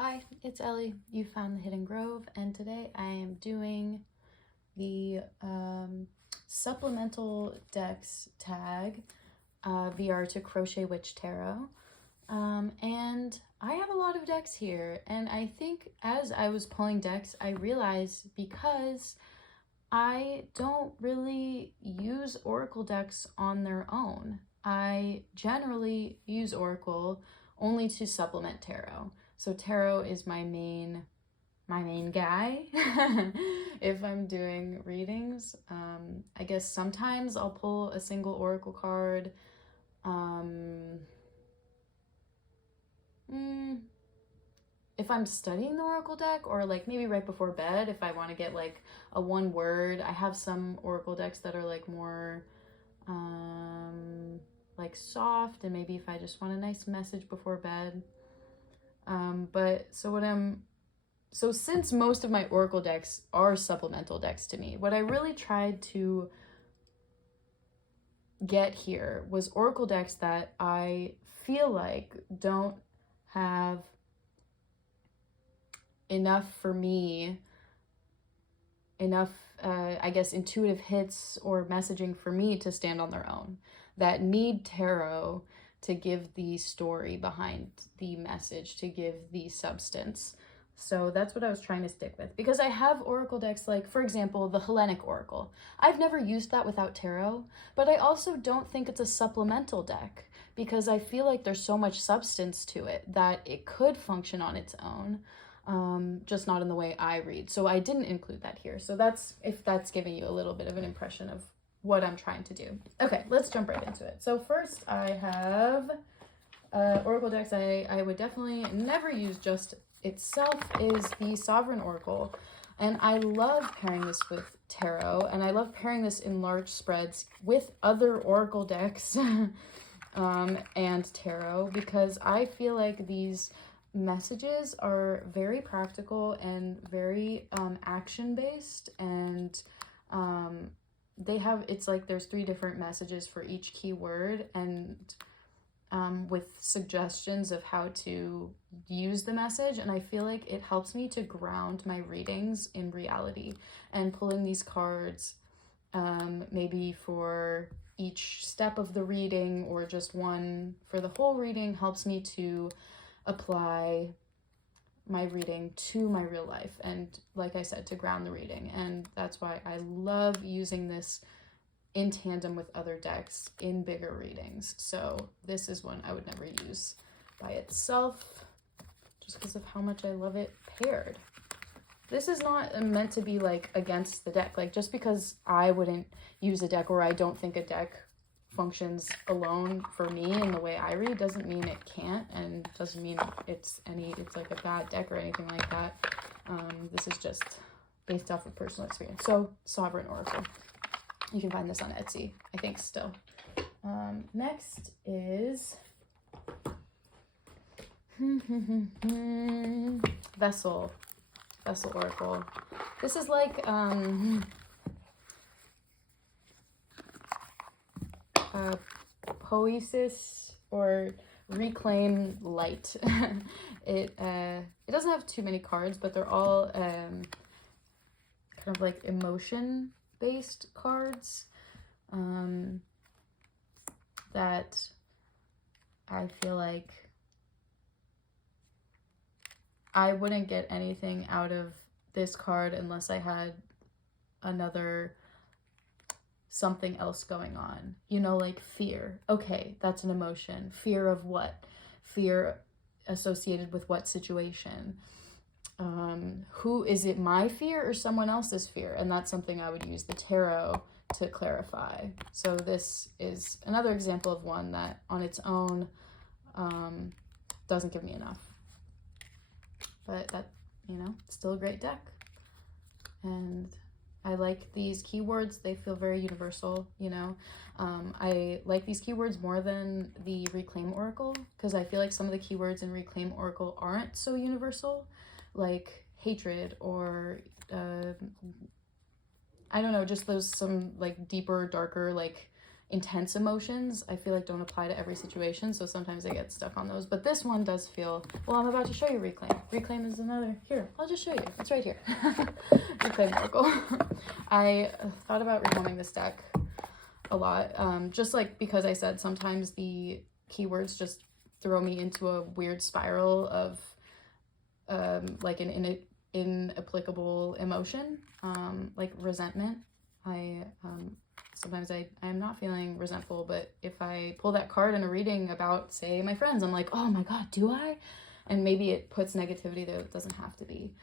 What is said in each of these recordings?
Hi, it's Ellie. You found the Hidden Grove, and today I am doing the supplemental decks tag VR to Crochet Witch Tarot. And I have a lot of decks here, and I think as I was pulling decks, I realized because I don't really use Oracle decks on their own. I generally use Oracle only to supplement tarot. So tarot is my main guy if I'm doing readings. I guess sometimes I'll pull a single Oracle card. If I'm studying the Oracle deck, or like maybe right before bed, if I want to get like a one word. I have some Oracle decks that are like more like soft, and maybe if I just want a nice message before bed. So since most of my Oracle decks are supplemental decks to me, what I really tried to get here was Oracle decks that I feel like don't have enough for me, I guess, intuitive hits or messaging for me to stand on their own, that need tarot to give the story behind the message, to give the substance. So that's what I was trying to stick with, because I have Oracle decks like, for example, the Hellenic Oracle. I've never used that without tarot, but I also don't think it's a supplemental deck, because I feel like there's so much substance to it that it could function on its own. Just not in the way I read. So I didn't include that here. So that's, if that's giving you a little bit of an impression of what I'm trying to do. Okay, let's jump right into it. So first I have Oracle decks I would definitely never use just itself is the Sovereign Oracle. And I love pairing this with tarot, and I love pairing this in large spreads with other Oracle decks and tarot, because I feel like these messages are very practical and very action-based, and they have, it's like there's 3 different messages for each keyword, and with suggestions of how to use the message. And I feel like it helps me to ground my readings in reality, and pulling these cards maybe for each step of the reading or just one for the whole reading helps me to apply my reading to my real life, and like I said, to ground the reading. And that's why I love using this in tandem with other decks in bigger readings. So this is one I would never use by itself, just because of how much I love it paired. This is not meant to be like against the deck. Like, just because I wouldn't use a deck, or I don't think a deck functions alone for me in the way I read, doesn't mean it can't, and doesn't mean it's like a bad deck or anything like that. This is just based off of personal experience. So Sovereign Oracle, you can find this on Etsy, I think, still. Next is Vessel Oracle. This is like Poesis or Reclaim Light. It doesn't have too many cards, but they're all kind of like emotion based cards that I feel like I wouldn't get anything out of this card unless I had another something else going on, you know, like fear. Okay, that's an emotion. Fear of what? Fear associated with what situation? Who is it, my fear or someone else's fear? And that's something I would use the tarot to clarify. So this is another example of one that on its own doesn't give me enough, but that, you know, still a great deck. And I like these keywords. They feel very universal, you know. I like these keywords more than the Reclaim Oracle, because I feel like some of the keywords in Reclaim Oracle aren't so universal, like hatred or I don't know, just those some like deeper, darker, like intense emotions, I feel like don't apply to every situation, so sometimes I get stuck on those. But this one does feel, well, I'm about to show you Reclaim. Reclaim is another, here, I'll just show you. It's right here. Reclaim Oracle. I thought about reclaiming this deck a lot, just like because I said sometimes the keywords just throw me into a weird spiral of like an inapplicable emotion, like resentment. Sometimes I am not feeling resentful, but if I pull that card in a reading about, say, my friends, I'm like, oh my God, do I? And maybe it puts negativity there that doesn't have to be.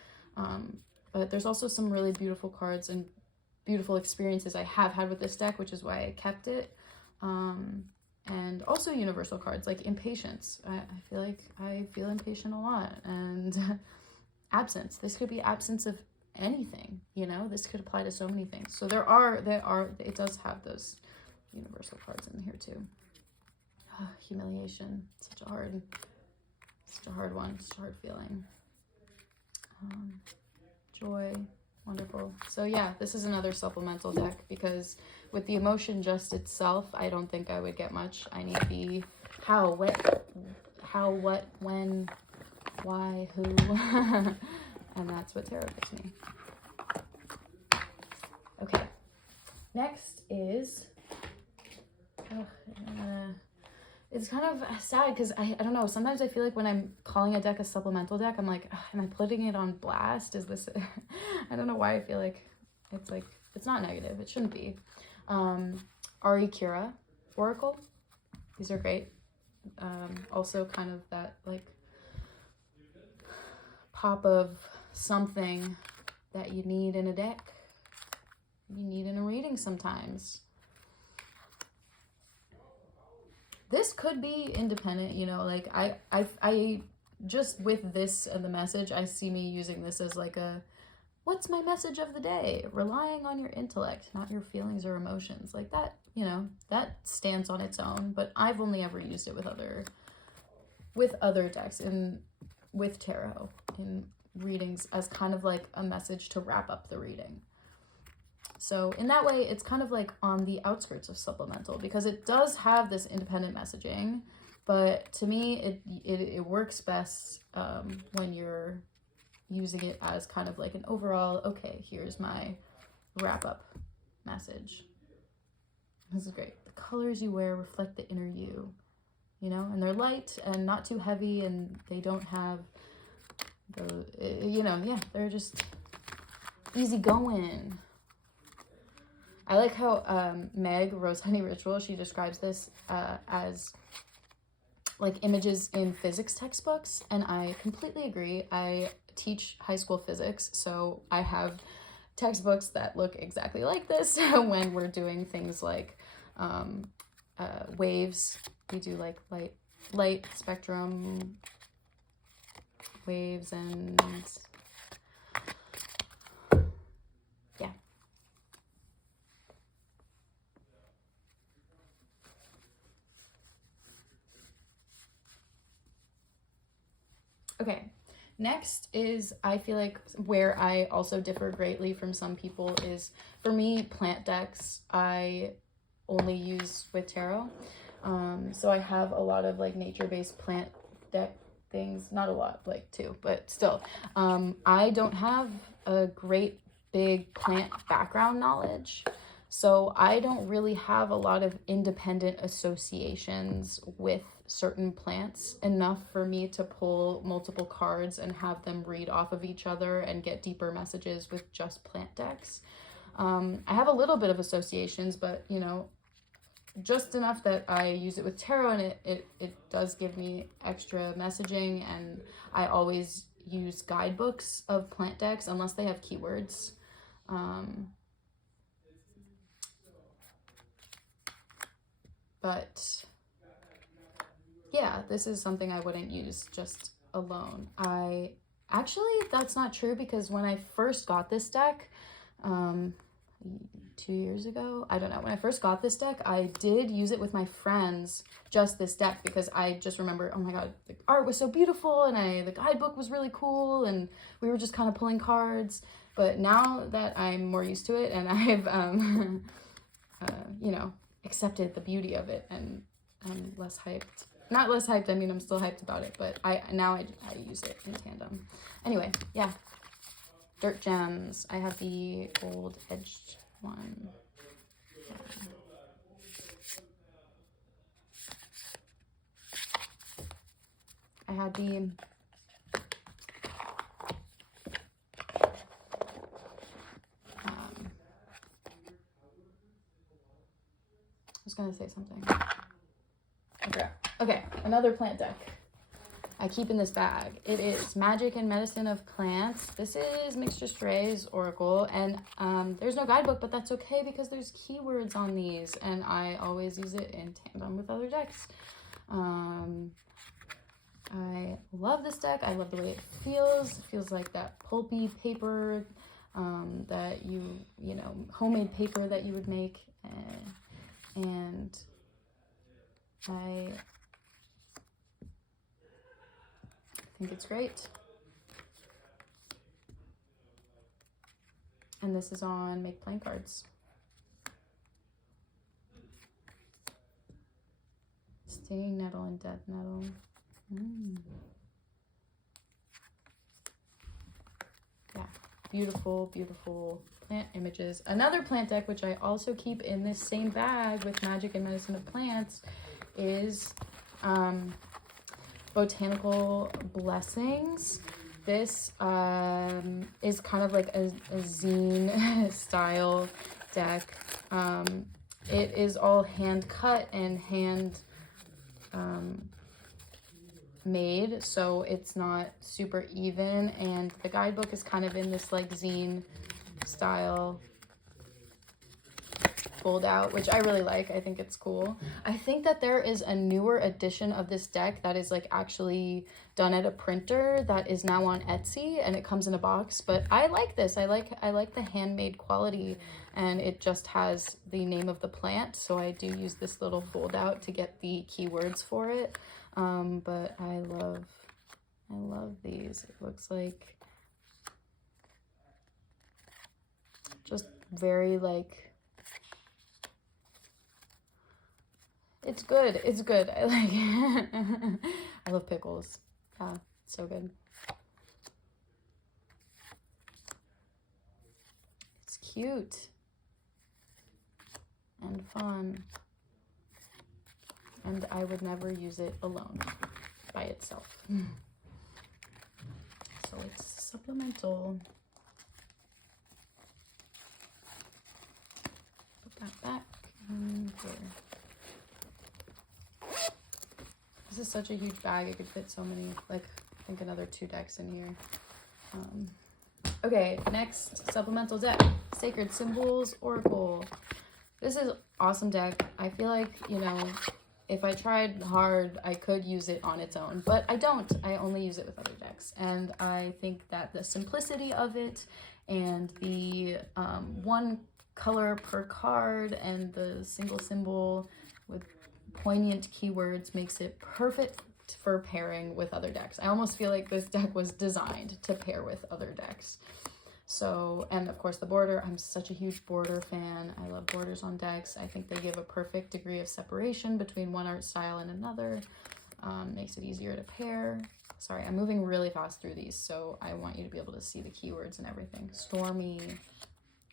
But there's also some really beautiful cards and beautiful experiences I have had with this deck, which is why I kept it. And also universal cards like impatience. I feel like I feel impatient a lot. And absence. This could be absence of anything, you know, this could apply to so many things. So it does have those universal cards in here too. Humiliation, such a hard one, such a hard feeling. Joy, wonderful. So yeah, this is another supplemental deck because with the emotion just itself, I don't think I would get much. I need the how, what, when, why, who, and that's what tarot gives me. Okay, next is, it's kind of sad because I don't know, sometimes I feel like when I'm calling a deck a supplemental deck, I'm like, am I putting it on blast? Is this, I don't know why I feel like, it's not negative, it shouldn't be. Ari Kira Oracle, these are great. Also kind of that like pop of something that you need in a deck, you need in a reading sometimes. This could be independent, you know, like I just with this and the message, I see me using this as like a, what's my message of the day? Relying on your intellect, not your feelings or emotions. Like that, you know, that stands on its own, but I've only ever used it with other decks and with tarot in readings as kind of like a message to wrap up the reading. So in that way, it's kind of like on the outskirts of supplemental because it does have this independent messaging, but to me, it works best when you're using it as kind of like an overall, okay, here's my wrap-up message. This is great. The colors you wear reflect the inner you, you know, and they're light and not too heavy, and they don't have the, you know, yeah, they're just easy going. I like how Meg, Rose Honey Ritual, she describes this as like images in physics textbooks, and I completely agree. I teach high school physics, so I have textbooks that look exactly like this when we're doing things like waves. We do like light spectrum waves and yeah. Okay, next is, I feel like where I also differ greatly from some people is, for me, plant decks I only use with tarot. So I have a lot of like nature-based plant deck things, not a lot, like 2, but still. I don't have a great big plant background knowledge, so I don't really have a lot of independent associations with certain plants enough for me to pull multiple cards and have them read off of each other and get deeper messages with just plant decks. I have a little bit of associations, but you know, just enough that I use it with tarot, and it does give me extra messaging, and I always use guidebooks of plant decks unless they have keywords. But yeah, this is something I wouldn't use just alone. Actually, that's not true, because when I first got this deck, 2 years ago, I don't know, when I first got this deck, I did use it with my friends, just this deck, because I just remember, oh my god, the art was so beautiful, and the guidebook was really cool, and we were just kind of pulling cards. But now that I'm more used to it, and I've, you know, accepted the beauty of it, and I'm less hyped. Not less hyped, I mean, I'm still hyped about it, but I use it in tandem. Anyway, yeah. Dirt Gems. I have the gold edged one. Yeah. I had the I was gonna say something. Okay, another plant deck I keep in this bag. It is Magic and Medicine of Plants. This is Mixture Strays Oracle, and there's no guidebook, but that's okay because there's keywords on these, and I always use it in tandem with other decks. I love this deck. I love the way it feels. It feels like that pulpy paper that you know, homemade paper that you would make, and I think it's great. And this is on Make Playing Cards. Stinging Nettle and Death Nettle. Yeah, beautiful, beautiful plant images. Another plant deck, which I also keep in this same bag with Magic and Medicine of Plants, is Botanical Blessings. This is kind of like a zine style deck. It is all hand cut and hand made, so it's not super even, and the guidebook is kind of in this like zine style fold out, which I really like. I think it's cool. I think that there is a newer edition of this deck that is like actually done at a printer that is now on Etsy, and it comes in a box, but I like this. I like the handmade quality, and it just has the name of the plant, so I do use this little fold out to get the keywords for it. But I love these. It looks like just very like, it's good. It's good. I like it. I love pickles. Yeah, so good. It's cute and fun. And I would never use it alone by itself. So it's supplemental. Put that back in here. This is such a huge bag. It could fit so many, like, I think another 2 decks in here. Okay, next supplemental deck, Sacred Symbols Oracle. This is awesome deck. I feel like, you know, if I tried hard, I could use it on its own, but I don't. I only use it with other decks. And I think that the simplicity of it and the 1 color per card and the single symbol with poignant keywords makes it perfect for pairing with other decks. I almost feel like this deck was designed to pair with other decks. So, and of course the border, I'm such a huge border fan. I love borders on decks. I think they give a perfect degree of separation between one art style and another. Makes it easier to pair. Sorry, I'm moving really fast through these, so I want you to be able to see the keywords and everything. Stormy,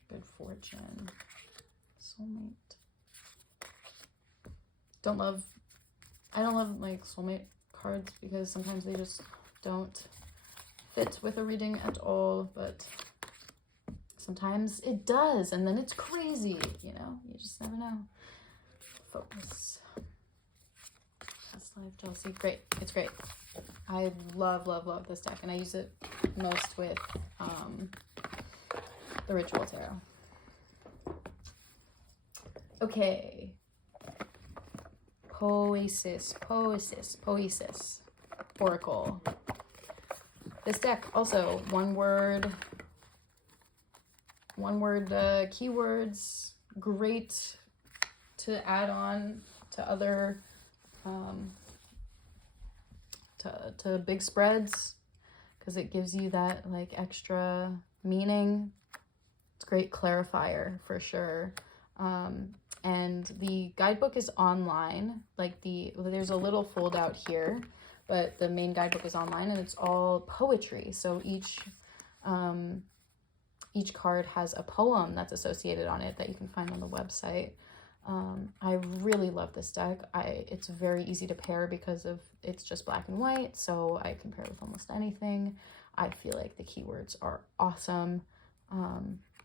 Good Fortune, Soulmate. I don't love like soulmate cards because sometimes they just don't fit with a reading at all, but sometimes it does, and then it's crazy, you know? You just never know. Focus. Past Life Jealousy. Great. It's great. I love, love, love this deck, and I use it most with the Ritual Tarot. Okay. Poesis. Oracle. This deck also one word keywords, great to add on to other to big spreads because it gives you that like extra meaning. It's a great clarifier for sure. And the guidebook is online. Like there's a little fold out here, but the main guidebook is online, and it's all poetry. So each card has a poem that's associated on it that you can find on the website. I really love this deck. It's very easy to pair because it's just black and white, so I can pair with almost anything. I feel like the keywords are awesome.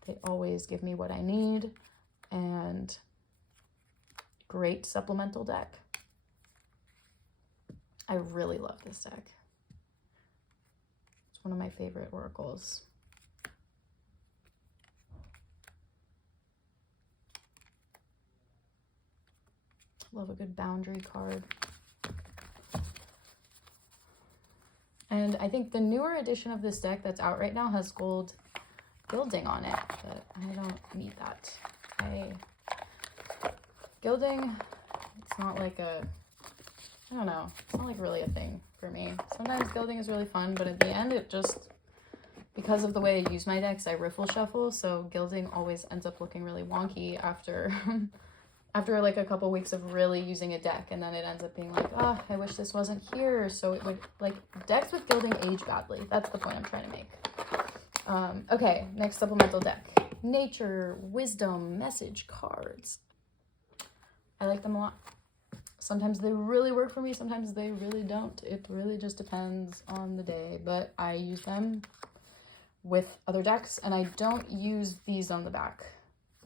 They always give me what I need, and great supplemental deck. I really love this deck. It's one of my favorite oracles. Love a good boundary card. And I think the newer edition of this deck that's out right now has gold gilding on it, but I don't need that. Gilding, it's not like I don't know, it's not like really a thing for me. Sometimes gilding is really fun, but at the end it just, because of the way I use my decks, I riffle shuffle, so gilding always ends up looking really wonky after after like a couple weeks of really using a deck, and then it ends up being like, oh, I wish this wasn't here. So it would, like, decks with gilding age badly. That's the point I'm trying to make. Okay, next supplemental deck. Nature, wisdom, message cards. I like them a lot. Sometimes they really work for me, sometimes they really don't. It really just depends on the day, but I use them with other decks, and I don't use these on the back.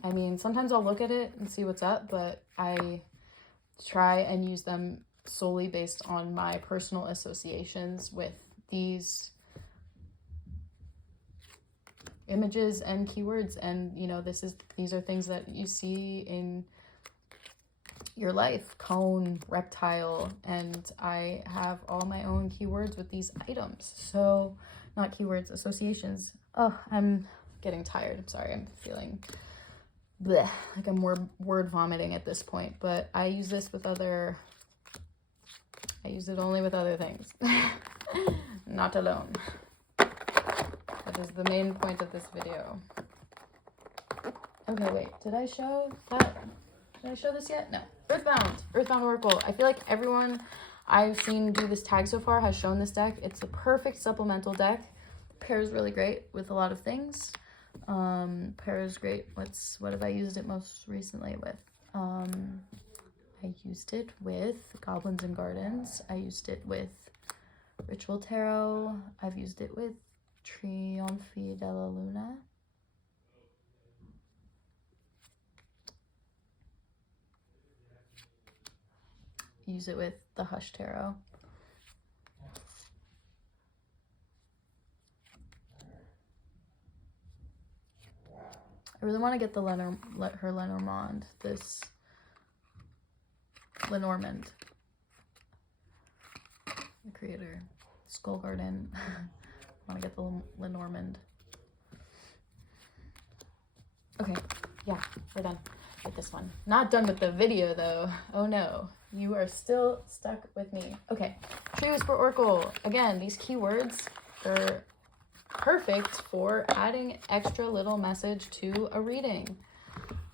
I mean, sometimes I'll look at it and see what's up, but I try and use them solely based on my personal associations with these images and keywords. And, you know, these are things that you see in your life: cone, reptile, and I have all my own keywords with these items. So, not keywords, associations. Oh, I'm getting tired. I'm sorry. I'm feeling bleh, like I'm more word vomiting at this point, but I use this with I use it only with other things. Not alone. That is the main point of this video. Okay, wait, did I show this yet? No. Earthbound Oracle. I feel like everyone I've seen do this tag so far has shown this deck. It's the perfect supplemental deck. Pairs really great with a lot of things. Pairs great. What have I used it most recently with? I used it with Goblins and Gardens. I used it with Ritual Tarot. I've used it with Trionfi della Luna. Use it with the Hush Tarot. I really want to get the Lenormand, this Lenormand, the creator, Skull Garden. I want to get the Lenormand. Okay, yeah, we're done with this one. Not done with the video though. Oh no, you are still stuck with me. Okay, Tree Whisper Oracle. Again, these keywords are perfect for adding extra little message to a reading.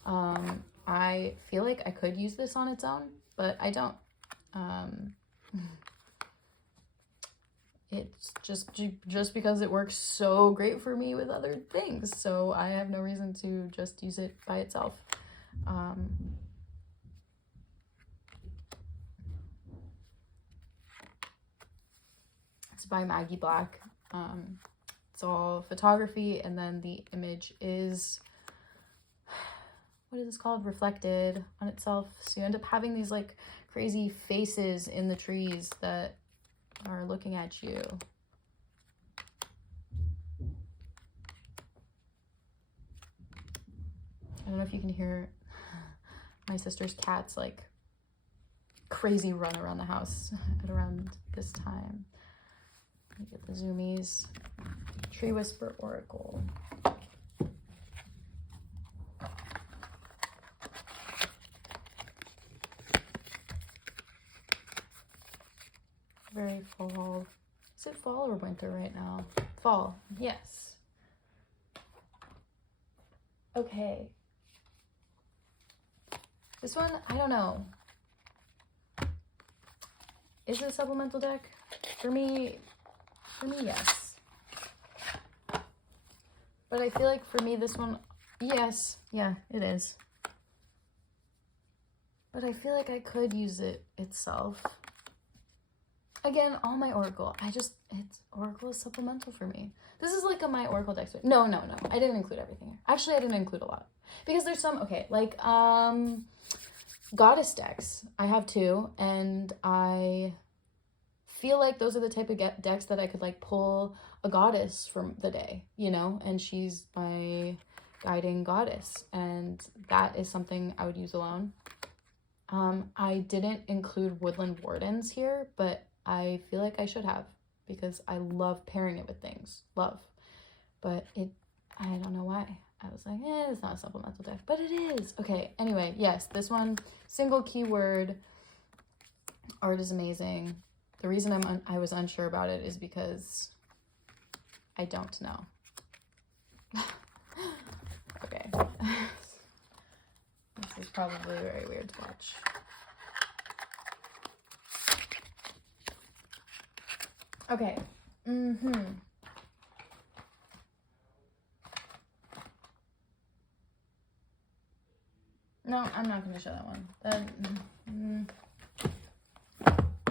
I feel like I could use this on its own, but I don't. It's just because it works so great for me with other things, so I have no reason to just use it by itself. It's by Maggie Black. It's all photography, and then the image is, what is this called? Reflected on itself. So you end up having these like crazy faces in the trees that are looking at you. I don't know if you can hear my sister's cats like crazy run around the house at around this time. Let me get the zoomies. Tree Whisper Oracle. Very fall. Is it fall or winter right now? Fall, yes. Okay. This one, I don't know. Is it a supplemental deck? For me, yes. But I feel like for me, this one, yes. Yeah, it is. But I feel like I could use it itself. Again, all my Oracle. Oracle is supplemental for me. This is like my Oracle deck. No. I didn't include everything. Actually, I didn't include a lot. Because there's some, okay, like, Goddess decks. I have 2, and I feel like those are the type of decks that I could, like, pull a goddess from the day, you know? And she's my guiding goddess. And that is something I would use alone. I didn't include Woodland Wardens here, but I feel like I should have, because I love pairing it with things. Love. But I don't know why. I was like, it's not a supplemental deck, but it is. Okay, anyway, yes, this one, single keyword, art is amazing. The reason I was unsure about it is because I don't know. Okay. This is probably very weird to watch. Okay. No, I'm not going to show that one.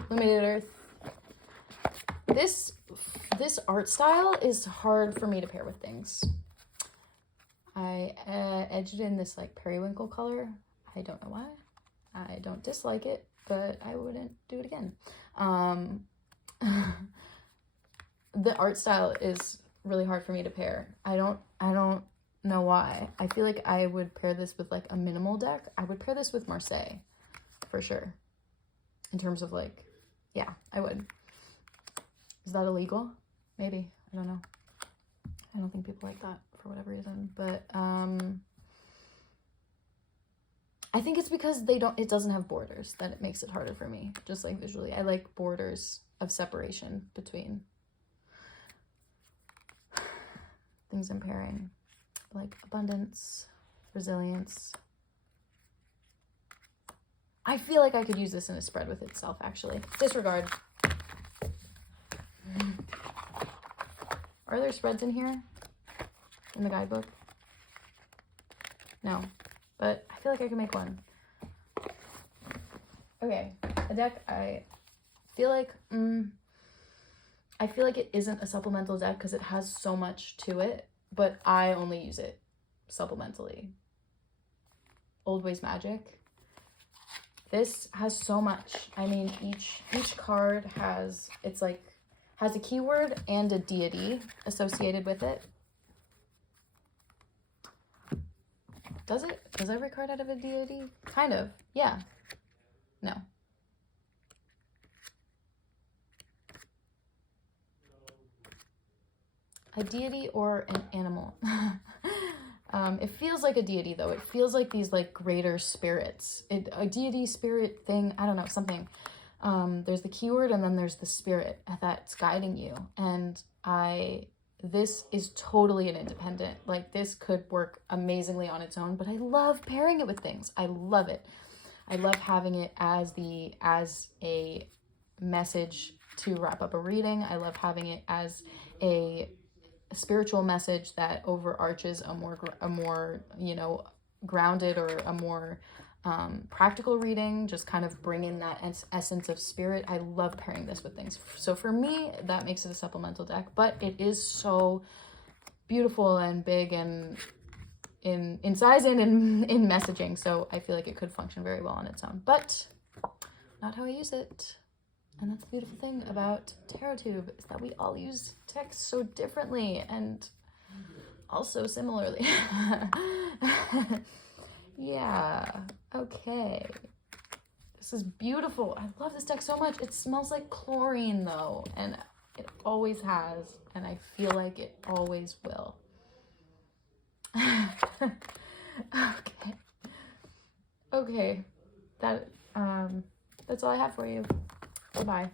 Illuminated Earth. This art style is hard for me to pair with things. I edged it in this like periwinkle color. I don't know why. I don't dislike it, but I wouldn't do it again. The art style is really hard for me to pair. I don't know why. I feel like I would pair this with like a minimal deck. I would pair this with Marseille for sure. In terms of like, yeah, I would. Is that illegal? Maybe. I don't know. I don't think people like that for whatever reason, but I think it's because it doesn't have borders that it makes it harder for me, just like visually. I like borders of separation between things I'm pairing, like abundance, resilience. I feel like I could use this in a spread with itself, actually. Disregard. Are there spreads in here? In the guidebook? No. But I feel like I can make one. Okay. A deck I feel like it isn't a supplemental deck because it has so much to it, but I only use it supplementally. Old Ways Magic. This has so much. I mean, each card has a keyword and a deity associated with it. Does it? Does every card have a deity? Kind of. Yeah. No. A deity or an animal. It feels like a deity, though. It feels like these, like, greater spirits. A deity spirit thing, I don't know, something. There's the keyword, and then there's the spirit that's guiding you. And this is totally an independent. Like, this could work amazingly on its own, but I love pairing it with things. I love it. I love having it as a message to wrap up a reading. I love having it as a spiritual message that overarches a more grounded or a more practical reading, just kind of bring in that essence of spirit. I love pairing this with things. So for me, that makes it a supplemental deck, but it is so beautiful and big and in size and in messaging. So I feel like it could function very well on its own, but not how I use it. And that's the beautiful thing about TarotTube, is that we all use text so differently and also similarly. Yeah, okay. This is beautiful. I love this deck so much. It smells like chlorine, though, and it always has, and I feel like it always will. Okay. That's all I have for you. Bye-bye.